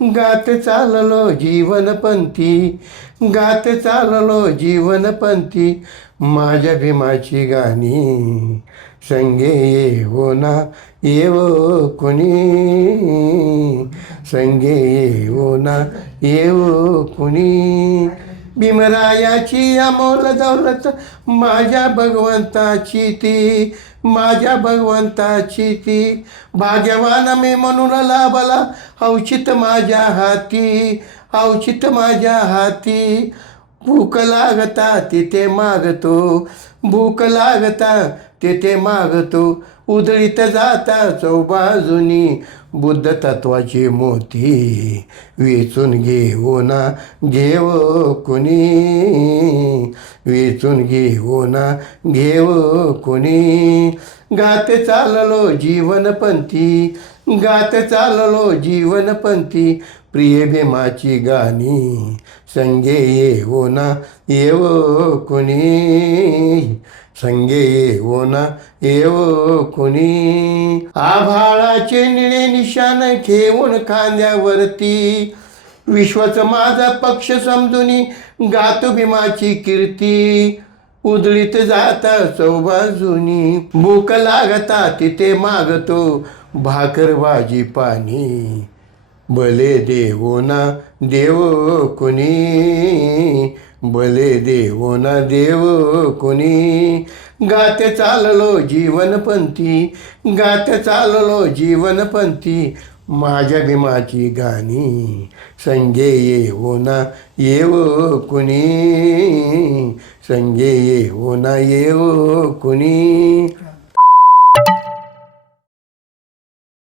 गात चाललो जीवनपंथी, गात चाललो जीवनपंथी, माझ्या भीमाची गाणी संगे येवो ना येवो कुणी, संगे येवो ना येवो कुणी. भीमरायाची अमोल दौलत माझ्या भगवंताची ती, माझ्या भगवंताची ती. भाग्यवान मी म्हणून लाभला औचित माझ्या हाती, औचित माझ्या हाती. भूक लागता तिथे मागतो, भूक लागता तिथे मागतो, उधळीत जाता चौबाजूनी बुद्ध तत्वाची मोती. वेचून घेऊ ना घेव कुणी, वेचून घेऊ ना घेव कुणी. गात चाललो जीवनपंथी, गात चाललो जीवनपंथी, प्रिय भीमाची गाणी संगे येवो ना येवो कुणी, संगे येवो ना येवो कुणी. आभाळाचे निळे निशाण घेऊन खांद्यावरती, विश्वाचा माझा पक्ष समजूनी गातो भीमाची कीर्ती. उधळीत जाता चौबाजूनी, भूक लागता तिथे मागतो भाकर भाजी पाणी. भले देवो ना देव कुणी, भले देवो ना देव कुणी. गात चाललो जीवनपंथी, गात चाललो जीवनपंथी, माझ्या भीमाची गाणी संगे येवो ना येवो कुणी, संगे येवो ना येवो कुणी.